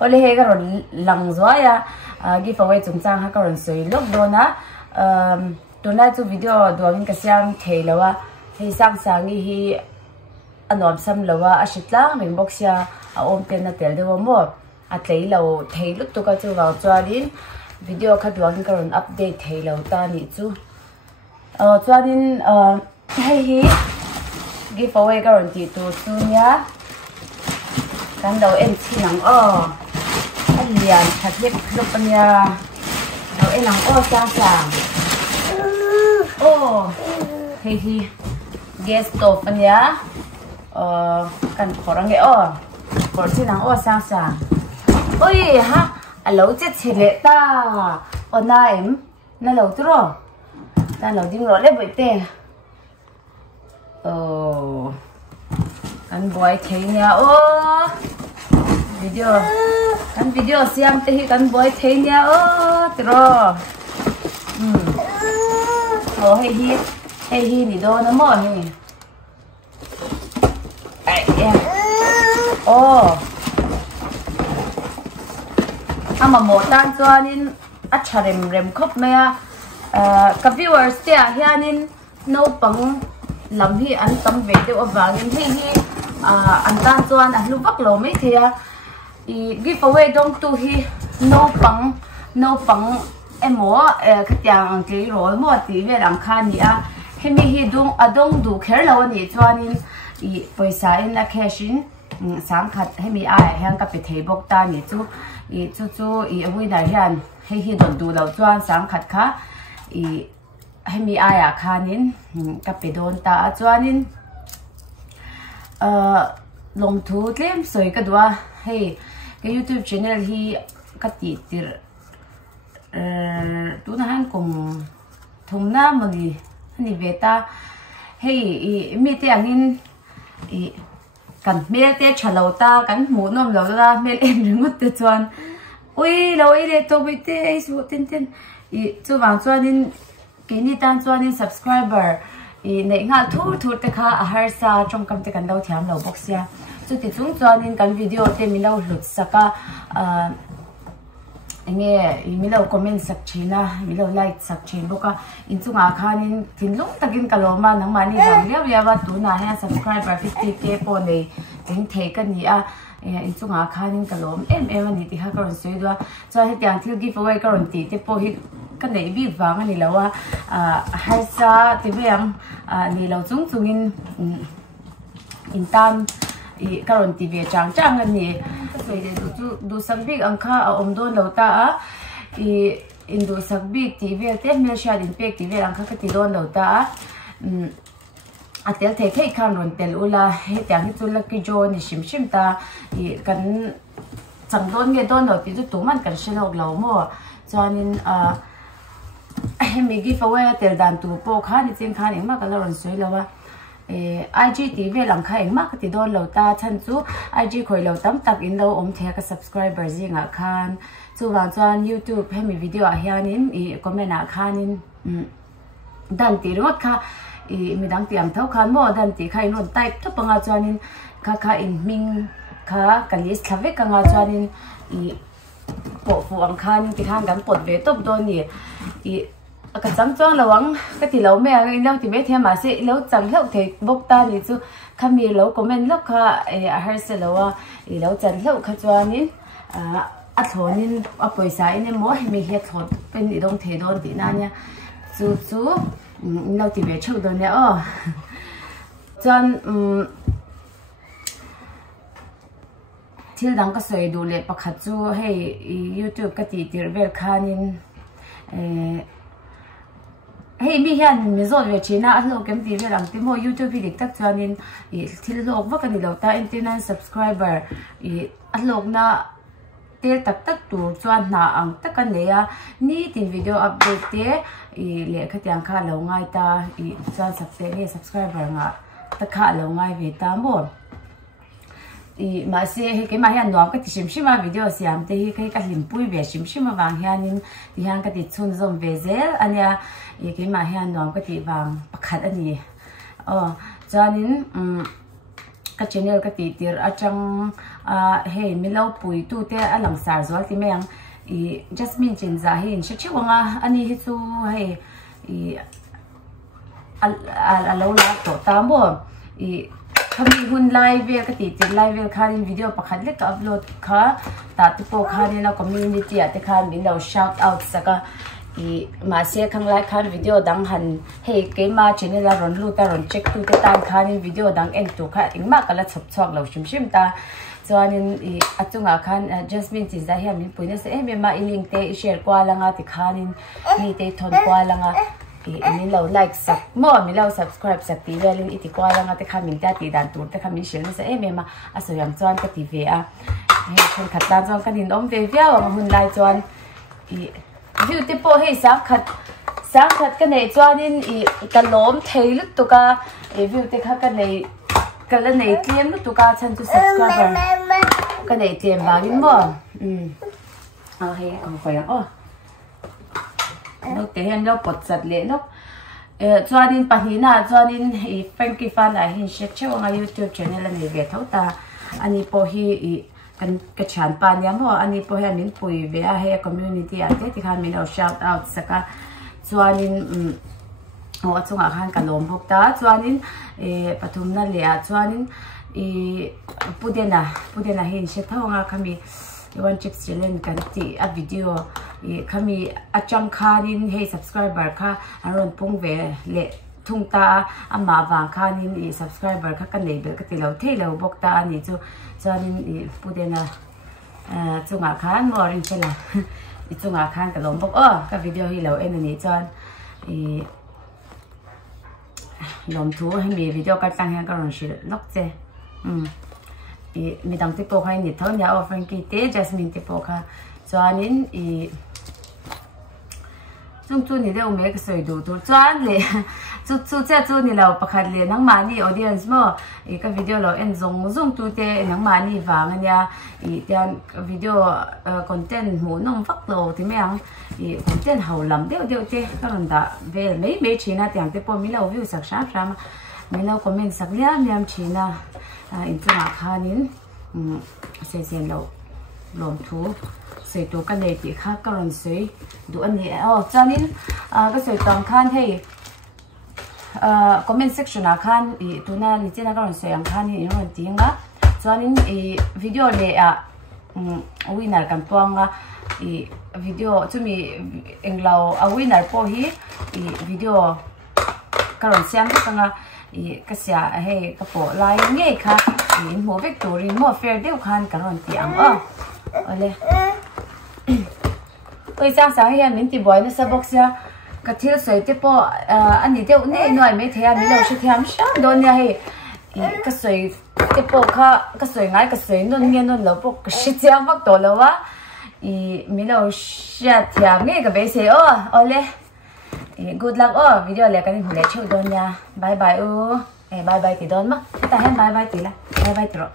ole he ka ron lang zoya giveaway chung chang ha ka ron soi lok do na tonight chu video doing ka siam theilawa hi sang hi anom sam lawa ashitlang min boxya a om pen na tel dewa mo a tleilo theilut tu ka chu wa chuarin video kha doing ka ron update theilo ta ni chu chuarin hi giveaway ka ron ti tu nya kan do en chinang lian thật hết lúc nha đâu em làm sang hi gas stove nha cần khorang nghe khor xin làm sang ôi ha lâu chết chết lệ ta na em na lâu tu rồi ta lâu đi rồi lấy bưởi tê cần boy thấy nha video siam te hi kan boy the nya tro hi ni do na mo hi ama mo tan chuanin a tharem khop maya ka viewers te hianin no pang lam hi an tam ve te awangin hi an tan chuan a luvak lo mai thia giveaway dong tu hi no pang emo khatyang ke rol mo ti ve ram khan ni a hemi hi dung adong du kher lo ni chuanin paisa in a cash in sang khat hemi a hang ka pe thei bok ta ni chu chu hui dar hian hi don du lo chuan sang khat kha hemi a ya khanin ka pe don ta chuanin long thu tlem soi ka dua hey cái YouTube channel hi ka ti tir tu na han kum thum na mani ni beta hey mi te angin kan mel te chalo ta kan mu nom lo la mel em ringot te chuan ui lo ile to bi te su ten chu wang chuanin ke ni tan chuanin subscriber nei nga thu te kha a har sa trong kam te kan lo thiam lo box ya chu ti chung chuanin kan video te mi lo hlut saka nge mi lo comment sak china mi lo like sak chin boka in chunga khanin thinlung takin kaloma nang mani wang ya wa tu na ha subscriber 50k po nei ting the kan ni a in chunga khanin kalom em ani ti ha karon soi do cha he tyang thil giveaway karon ti te po hi kan nei bi wang ani lawa hai sa ti veam ni lo chungin in tan karon ti ve chang ani soi de du sabik angkha om don lo ta a in du sabik ti ve te mel sha din pek ti ve angkha ka ti don lo ta a tel the khei khan ron tel ula he tyang hi chula ki jo ni shim ta kan chang don nge don lo ti tu man kan shelok lo mo chanin hemi giveaway tel dan tu po kha ni chen khan engma kala ron soi lawa IGTV lang kha engma ka ti don lo ta chan chu IG khoi lo tam tak in lo om the ka subscriber zinga khan chu wa chuan YouTube hemi video a hianin comment a khanin dan ti rot kha midang tiang thau khan mo dan ti khai non type to panga chuanin kha in ming kha kalis thlave ka nga chuanin po fu ang khan ti khan gan pot ve top don ni ka chang chang lawang ka ti lo me ang lo ti be the ma se lo chang lo the bok ta ni chu khami lo comment lo kha a har se lo lo chan lo kha chuanin a thonin a poisa in mo mi he thot pen ni dong the don ti na nya chu lo ti be chho don ya chan thil dang ka soi du le pakhat chu hei YouTube ka ti tir vel khanin hei mi hian mi zot ve china a lo kem ti ve lang ti mo YouTube hi dik tak chuanin thil lok wa kan lo ta 89 subscriber a lok na tel tak tu chuan na ang takan le ya ni tin video update te le khatyang kha lo ngai ta chuan sakte ni subscriber nga ta kha lo ngai ve ta mo mà xe hay cái mà hiện nó cái thì sim mà video xem thì cái hình bùi về sim mà vàng hiện thì hiện cái thì chun zoom về dễ anh ya cái mà hiện nó cái thì vàng bắt khát anh nhỉ cho nên cái channel cái tí tiệt ở trong hey mình lâu bùi tu te ở lăng sar rồi thì mấy anh Jasmine trên giá hình sẽ chịu ngang anh ấy chú hey lâu là tổ tám bộ kami hun live cái tí tiệt live khan video bắt khát lết upload khá ta tiếp bộ khan na community at khan mình lâu shout out saka mà sẽ khang like khan video đăng hành hey cái mà channel là run lu ta run check tu cái tan khan video đăng end tu kha ing ma kala chop chop lo shim ta cho nên achunga khan Jasmine chỉ ra hiểm mình puina sẽ em mà link te share qua langa thì khan ni te thon qua langa mình lâu like sub mo mình lâu subscribe sub tí về lên ít qua langa te khan mình ta tí đàn tu te khan mình share sẽ em mà aso yam chuan cái tv a heyคนขัดตาจวนกันดินอมเวียวมาหุ่นลายจวนวิวที่พอให้สังขัดกันในจวนนี่กันล้มเทลุตุกาวิวที่ข้ากันในเตียมลุตุกาฉันจะ subscriber กันในเตียมบางนิดบ่เอาให้เอาคอยอ่ะนกเตียนนกปดสัตว์เลี้ยนกจวนนี่ปะหิน่ะจวนนี่แฟรงกี้ฟันไอเห็นเช็คเชื่อว่า YouTube channel นี่เวียเท่าตาอันนี้พอให้กันกระชานปานยังว่าอันนี้พอให้มินปุยเวียให้ community อาจจะที่ข้ามินเอา shout out สักจวนนี้ว่าจงอาคารกันลมพกตาจวนนี้ปฐุมนั่นเลยจวนนี้พูดเดนะเห็นเช็ดเท่าว่าข้ามีวันชิปเซเลนกันที่อัดวิดีโอข้ามีอาจำค่านี้ให้ subscriber ค่ะอารมณ์พุ่งเวเละทุ่งตาอามาบางค่านี้ subscriber ค่ะกันเลยเบลก็ติเราเทเราบอกตาอันนี้จวนนี้พูดเดนะจงอาคารมอรินเชล่าจงอาคารกันลมบอกกับวิดีโอที่เราเอ็นนี้จวนลมทูให้มีวิดีโอการตั้งแห่งการรู้นกเจมีตั้งที่โปกให้นิดเท่านี้เอาแฟรงกี้เต้จัสมินที่โปกค่ะจวนนี้จุนี่ได้อุเมกสวยดูตัวจวนเลยจุนี่เราประคัดเลยนังมานี่ออเดียนส์มั้งกับวิดีโอเราเอ็นซงตัวเต้นังมานี่ฟังอันนี้เดี๋ยววิดีโอคอนเทนต์หมูน้องฟักโลที่ไม่ยังคอนเทนต์เฮาลำเดี๋ยวเต้ก็รันดาเวลไม่ชีนะแต่ยังที่พอมีเราวิวสักช้ามีเราคอมเมนต์สักเลี้ยมชีนะอินจังอาคานินเสียเราลมทูสวยตัวกันเลยที่ข้าก็รันสวยดูอันนี้จานินก็สวยตามขั้นให้comment section อาคารตัวนั้นนี่เจ้าก็รันสวยอาคารนี่รันจริงนะจานินวิดีโอเลยวินาร์กันตัวงวิดีโอจะมีเองเราวินาร์พอฮีวิดีโอก็รันเสียงก็ตั้งก็เสียให้กระโปรงลายเงี้ยค่ะหัวเวกตัวรีโมทเฟรเดียวกันก็รันเตียงเอาเลยจ้างสาวให้มินตีบอยนี่สบกเสียกระเทียมสวยที่พออันนี้เดี๋ยวนี่หน่อยไม่เทียมมีเราชิเทียมช่างโดนเนี่ยให้ก็สวยที่พอค่ะก็สวยง่ายก็สวยนุ่นเงี้ยนุ่นเราพวกก็ชิเทียมพวกตัวเราวะมีเราชิเทียมเงี้ยก็ไปเสียเอาเลยgood luck วิดีโอเล็กกันนี่หัวเล็กชิวโดนเนี่ยบายบายบายบายตีโดนมั้ยแต่ให้บายบายตีละบายบายตีรอ